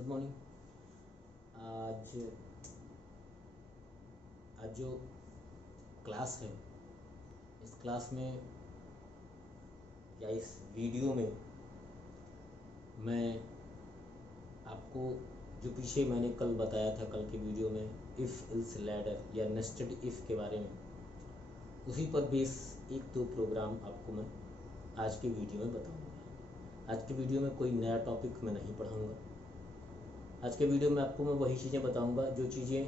Good morning. आज आज जो क्लास है, इस क्लास में या इस वीडियो में मैं आपको जो पीछे मैंने कल बताया था, कल के वीडियो में इफ़ इल्स लैडर या नेस्टेड इफ़ के बारे में, उसी पर बेस एक दो प्रोग्राम आपको मैं आज के वीडियो में बताऊंगा। आज के वीडियो में कोई नया टॉपिक मैं नहीं पढ़ाऊंगा। आज के वीडियो में आपको मैं वही चीज़ें बताऊंगा जो चीज़ें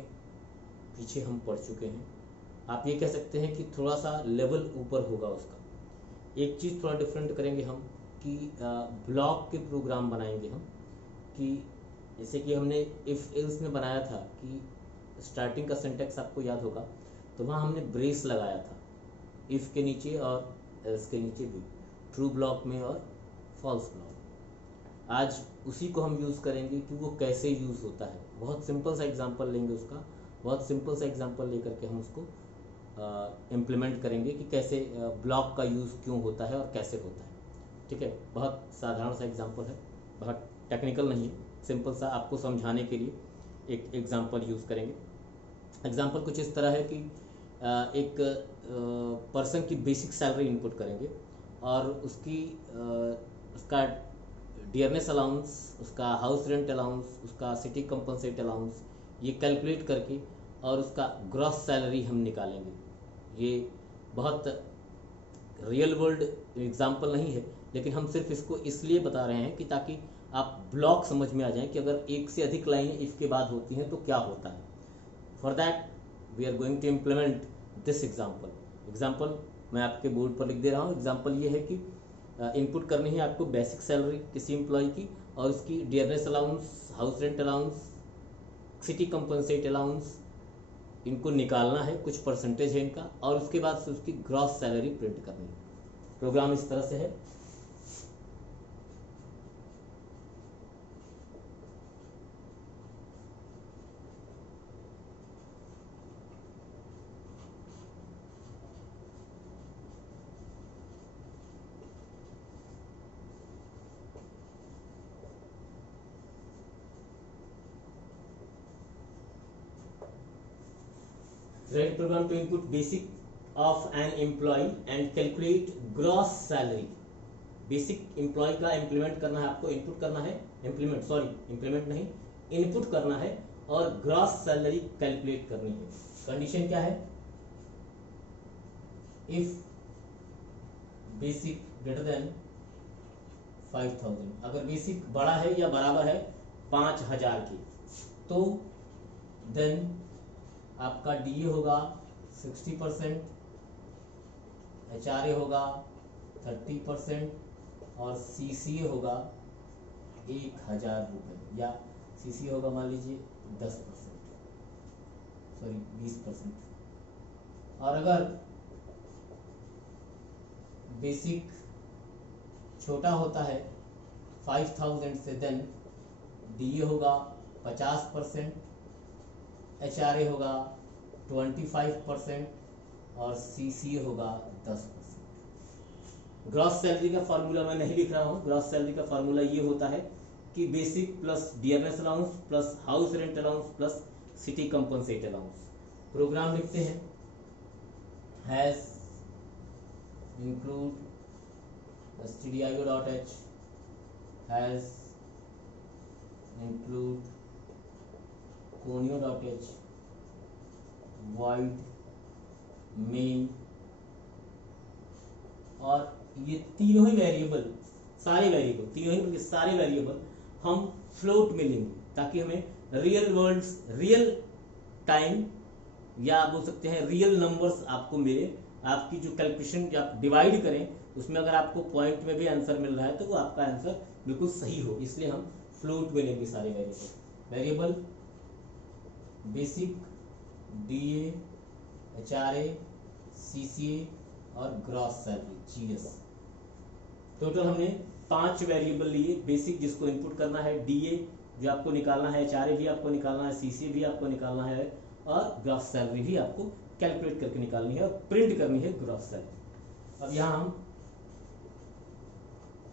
पीछे हम पढ़ चुके हैं। आप ये कह सकते हैं कि थोड़ा सा लेवल ऊपर होगा उसका। एक चीज़ थोड़ा डिफरेंट करेंगे हम कि ब्लॉक के प्रोग्राम बनाएंगे हम, कि जैसे कि हमने इफ़ एल्स में बनाया था कि स्टार्टिंग का सिंटेक्स आपको याद होगा, तो वहाँ हमने ब्रेस लगाया था इफ़ के नीचे और एल्स के नीचे भी, ट्रू ब्लॉक में और फॉल्स ब्लॉक। आज उसी को हम यूज़ करेंगे कि वो कैसे यूज़ होता है। बहुत सिंपल सा एग्जांपल लेंगे उसका, बहुत सिंपल सा एग्जांपल लेकर के हम उसको इम्प्लीमेंट करेंगे कि कैसे ब्लॉक का यूज़ क्यों होता है और कैसे होता है। ठीक है, बहुत साधारण सा एग्जांपल है, बहुत टेक्निकल नहीं है, सिंपल सा आपको समझाने के लिए एक एग्जांपल यूज़ करेंगे। एग्जांपल कुछ इस तरह है कि एक पर्सन की बेसिक सैलरी इनपुट करेंगे और उसका डियरनेस अलाउंस, उसका हाउस रेंट अलाउंस, उसका सिटी कंपनसेट अलाउंस, ये कैलकुलेट करके और उसका ग्रॉस सैलरी हम निकालेंगे। ये बहुत रियल वर्ल्ड एग्जांपल नहीं है, लेकिन हम सिर्फ इसको इसलिए बता रहे हैं कि ताकि आप ब्लॉक समझ में आ जाएं कि अगर एक से अधिक लाइनें इफ़ के बाद होती हैं तो क्या होता है। For that we are going to implement this example मैं आपके बोर्ड पर लिख दे रहा हूँ। एग्जाम्पल ये है कि इनपुट करनी है आपको बेसिक सैलरी किसी एम्प्लॉय की और उसकी dearness allowance, house rent allowance, city compensate allowance, इनको निकालना है, कुछ परसेंटेज है इनका, और उसके बाद से उसकी ग्रॉस सैलरी प्रिंट करनी है। प्रोग्राम इस तरह से है। Write program to input basic of an employee and calculate gross salary। Basic employ का इम्प्लीमेंट करना है आपको, इनपुट करना है, इम्प्लीमेंट नहीं, इनपुट करना है और ग्रॉस सैलरी कैलकुलेट करनी है। कंडीशन क्या है? इफ बेसिक ग्रेटर देन 5000, अगर बेसिक बड़ा है या बराबर है 5000 के, तो देन आपका डीए होगा 60%, एचआरए होगा 30% और सीसीए होगा 1000 रुपये, या सीसीए होगा मान लीजिए 10%, सॉरी 20%। और अगर बेसिक छोटा होता है 5000 से, देन डीए होगा 50%, एचआरए होगा 25% और सीसीए होगा 10%। ग्रॉस सैलरी का फार्मूला मैं नहीं लिख रहा हूँ। ग्रॉस सैलरी का फार्मूला ये होता है कि basic plus dearness allowance plus house rent allowance plus city compensate allowance. Program लिखते हैं, hash include stdio.h, hash include conio.h, void main, और ये तीनों ही वेरिएबल, सारे वेरिएबल, तीनों ही सारे वेरिएबल हम फ्लोट में लेंगे ताकि हमें रियल वर्ड्स, रियल टाइम, या आप बोल सकते हैं रियल नंबर्स आपको मिले। आपकी जो कैलकुलेशन जो आप डिवाइड करें उसमें अगर आपको पॉइंट में भी आंसर मिल रहा है तो वो आपका आंसर बिल्कुल सही हो, इसलिए हम फ्लोट में लेंगे सारे variable basic, DA, HRA, CCA और ग्रॉस सैलरी, जीएस। टोटल हमने 5 वेरिएबल लिए। बेसिक जिसको इनपुट करना है, डीए जो आपको निकालना है, एचआरए भी आपको निकालना है, सीसीए भी आपको निकालना है और ग्रॉस सैलरी भी आपको कैलकुलेट करके निकालनी है और प्रिंट करनी है ग्रॉस सैलरी। अब यहाँ हम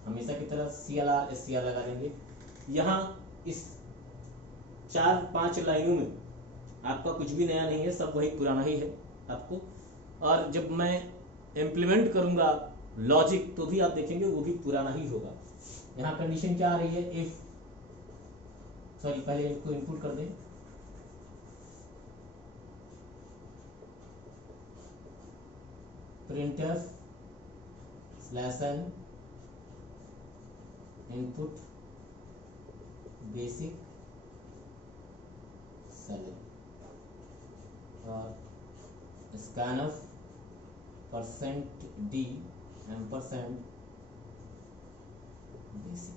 हमेशा की तरह CLR SCR लगा देंगे। यहाँ इस 4-5 लाइनों में आपका कुछ भी नया नहीं है, सब वही पुराना ही है आपको। और जब मैं इम्प्लीमेंट करूंगा लॉजिक तो भी आप देखेंगे वो भी पुराना ही होगा। यहाँ कंडीशन क्या आ रही है, इफ सॉरी पहले इसको इनपुट कर दें, printf /n input basic salary और scanf %d ampersand basic।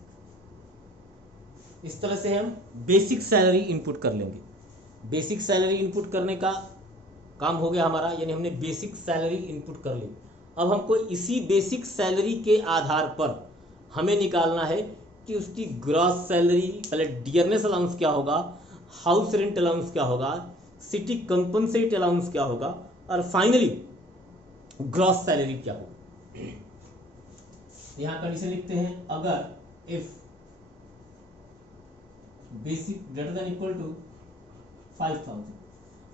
इस तरह से हम बेसिक सैलरी इनपुट कर लेंगे। बेसिक सैलरी इनपुट करने का काम हो गया हमारा, यानी हमने बेसिक सैलरी इनपुट कर ली। अब हमको इसी बेसिक सैलरी के आधार पर हमें निकालना है कि उसकी ग्रॉस सैलरी, पहले डियरनेस अलाउंस क्या होगा, हाउस रेंट अलाउंस क्या होगा, सिटी कंपनसेट अलाउंस क्या होगा, और फाइनली ग्रॉस सैलरी क्या होगा। यहां कंडीशन लिखते हैं, अगर if basic greater than equal to 5000,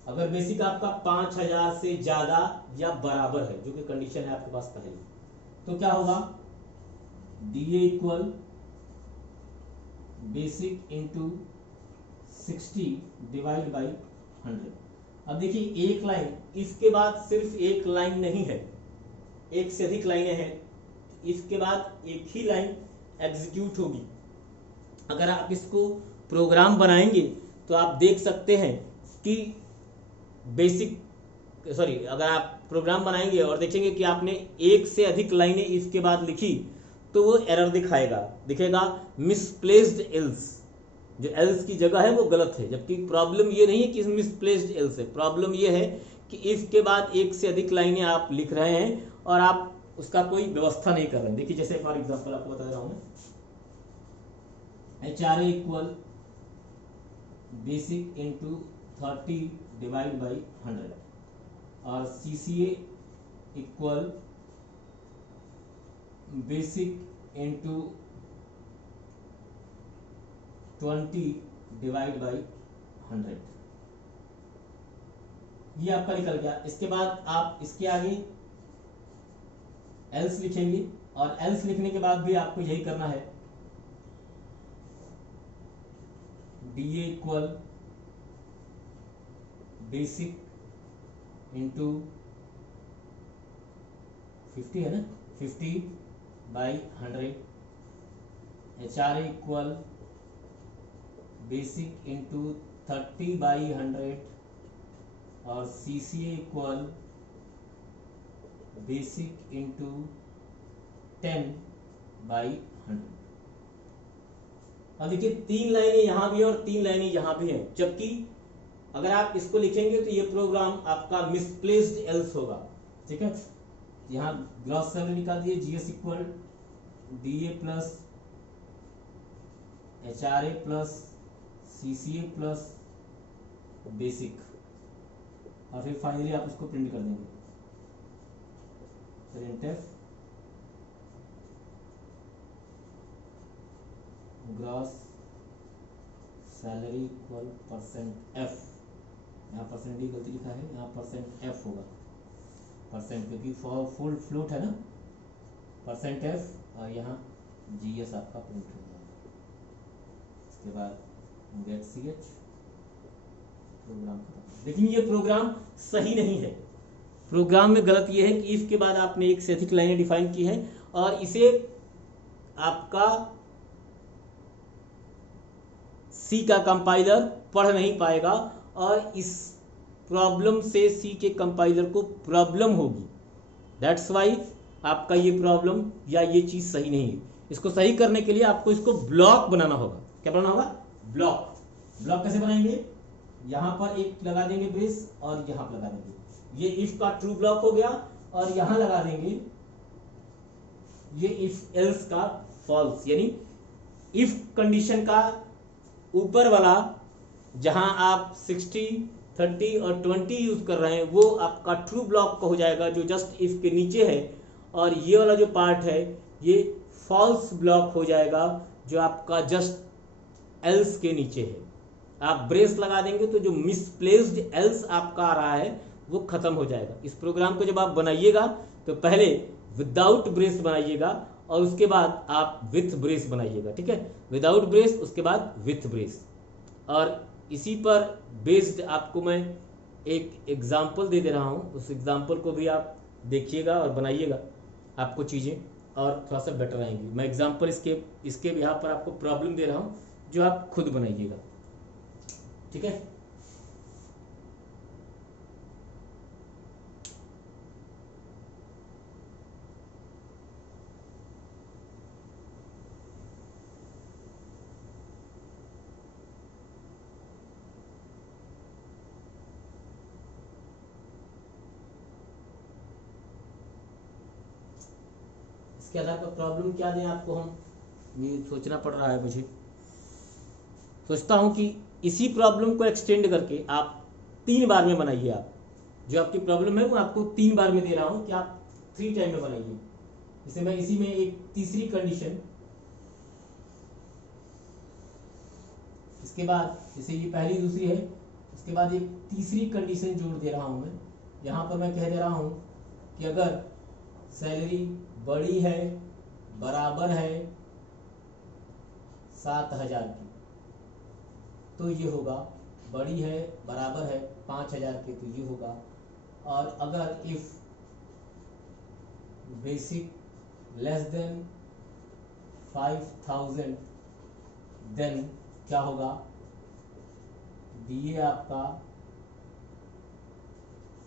अगर बेसिक आपका 5000 से ज्यादा या बराबर है, जो कि कंडीशन है आपके पास पहले, तो क्या होगा, DA equal basic into 60 divide by 100। अब देखिए एक लाइन, इसके बाद सिर्फ एक लाइन नहीं है, एक से अधिक लाइनें हैं, इसके बाद एक ही लाइन एग्जीक्यूट होगी। अगर आप इसको प्रोग्राम बनाएंगे तो आप देख सकते हैं कि अगर आप प्रोग्राम बनाएंगे और देखेंगे कि आपने एक से अधिक लाइनें इसके बाद लिखी तो वो एरर दिखेगा मिसप्लेस्ड एल्स, जो एल्स की जगह है वो गलत है। जबकि प्रॉब्लम ये नहीं है कि मिसप्लेस्ड एल्स है, प्रॉब्लम ये है कि इफ के बाद एक से अधिक लाइनें आप लिख रहे हैं और आप उसका कोई व्यवस्था नहीं कर रहे हैं। देखिए जैसे फॉर एग्जांपल आपको बता रहा हूं मैं, HRA equal basic into 30 divide by 100 और CCA equal basic into 20 divide by 100। ये आपका निकल गया। इसके बाद आप इसके आगे एल्स लिखेंगे और एल्स लिखने के बाद भी आपको यही करना है, DA इक्वल बेसिक इंटू 50 है ना, 50 by 100, HRA equal basic into 30 by 100 और CCA equal basic into 10 by 100। अब देखिए 3 लाइनें यहां भी और 3 लाइनें यहां भी हैं, जबकि अगर आप इसको लिखेंगे तो ये प्रोग्राम आपका मिसप्लेस्ड एल्स होगा। ठीक है, यहां ग्रॉस सैलरी निकाल दिए, GS equal DA plus HRA plus CCA plus basic, और फिर फाइनली आप इसको प्रिंट कर देंगे, printf gross salary equal %f, यहाँ %d गलती लिखा है, यहाँ %f होगा, क्योंकि फुल फ्लोट है ना, %f और यहाँ GS आपका प्रिंट होगा। इसके बाद गेट ch, प्रोग्राम खत्म। लेकिन ये प्रोग्राम सही नहीं है। प्रोग्राम में गलत ये है कि इसके बाद आपने एक से अधिक लाइनें डिफाइन की है और इसे आपका सी का कंपाइलर पढ़ नहीं पाएगा और इस प्रॉब्लम से सी के कंपाइलर को प्रॉब्लम होगी। दैट्स वाई आपका ये प्रॉब्लम या ये चीज सही नहीं है। इसको सही करने के लिए आपको इसको ब्लॉक बनाना होगा। क्या बनाना होगा? ब्लॉक कैसे बनाएंगे? यहां पर एक लगा देंगे ब्रेस और यहां पर लगा देंगे, ये इफ का ट्रू ब्लॉक हो गया, और यहां लगा देंगे ये इफ एल्स का फॉल्स, यानी इफ कंडीशन का ऊपर वाला जहां आप 60, 30 और 20 यूज कर रहे हैं वो आपका ट्रू ब्लॉक हो जाएगा जो जस्ट इफ के नीचे है, और ये वाला जो पार्ट है ये फॉल्स ब्लॉक हो जाएगा जो आपका जस्ट एल्स के नीचे है। आप ब्रेस लगा देंगे तो जो मिसप्लेस्ड एल्स आपका आ रहा है वो खत्म हो जाएगा। इस प्रोग्राम को जब आप बनाइएगा तो पहले विदाउट ब्रेस बनाइएगा और उसके बाद आप विथ ब्रेस बनाइएगा, ठीक है। विदाउट ब्रेस, उसके बाद विथ ब्रेस। और इसी पर बेस्ड आपको मैं एक एग्जाम्पल दे रहा हूँ, उस एग्जाम्पल को भी आप देखिएगा और बनाइएगा, आपको चीज़ें और थोड़ा सा बेटर आएंगी। मैं एग्जाम्पल इसके भी यहाँ पर आपको प्रॉब्लम दे रहा हूँ जो आप खुद बनाइएगा, ठीक है। इसके आधार पर प्रॉब्लम क्या दें आपको, हम ये सोचना पड़ रहा है मुझे। सोचता हूं कि इसी प्रॉब्लम को एक्सटेंड करके आप 3 बार में बनाइए। आप जो आपकी प्रॉब्लम है वो आपको 3 बार में दे रहा हूं कि आप 3 टाइम में बनाइए। जैसे मैं इसी में एक तीसरी कंडीशन, इसके बाद जैसे ये पहली दूसरी है, उसके बाद एक तीसरी कंडीशन जोड़ दे रहा हूं मैं। यहां पर मैं कह दे रहा हूं कि अगर सैलरी बड़ी है, बराबर है 7,000 की, तो ये होगा। बड़ी है, बराबर है 5,000 के, तो ये होगा। और अगर if basic less than 5,000 then क्या होगा, DA आपका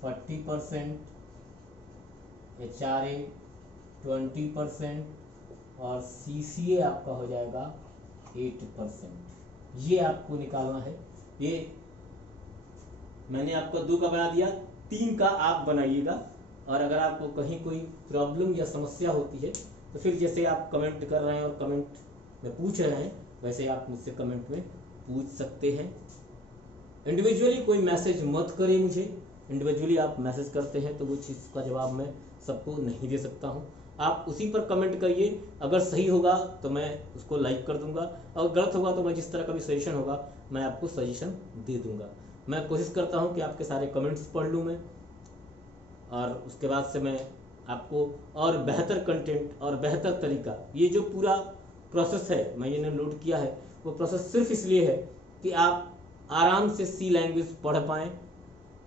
40%, HRA 20% और CCA आपका हो जाएगा 8%। ये आपको निकालना है। ये मैंने आपको 2 का बना दिया, 3 का आप बनाइएगा। और अगर आपको कहीं कोई प्रॉब्लम या समस्या होती है तो फिर जैसे आप कमेंट कर रहे हैं और कमेंट में पूछ रहे हैं, वैसे आप मुझसे कमेंट में पूछ सकते हैं। इंडिविजुअली कोई मैसेज मत करें मुझे। इंडिविजुअली आप मैसेज करते हैं तो वो चीज़ का जवाब मैं सबको नहीं दे सकता हूँ। आप उसी पर कमेंट करिए। अगर सही होगा तो मैं उसको लाइक कर दूंगा, और गलत होगा तो मैं जिस तरह का भी सजेशन होगा मैं आपको सजेशन दे दूंगा। मैं कोशिश करता हूँ कि आपके सारे कमेंट्स पढ़ लूँ मैं, और उसके बाद से मैं आपको और बेहतर कंटेंट और बेहतर तरीका, ये जो पूरा प्रोसेस है मैंने नोट किया है, वो प्रोसेस सिर्फ इसलिए है कि आप आराम से सी लैंग्वेज पढ़ पाएँ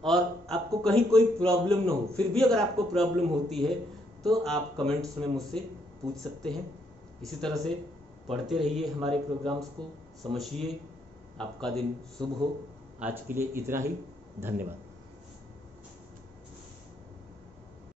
और आपको कहीं कोई प्रॉब्लम ना हो। फिर भी अगर आपको प्रॉब्लम होती है तो आप कमेंट्स में मुझसे पूछ सकते हैं। इसी तरह से पढ़ते रहिए हमारे प्रोग्राम्स को, समझिए। आपका दिन शुभ हो। आज के लिए इतना ही, धन्यवाद।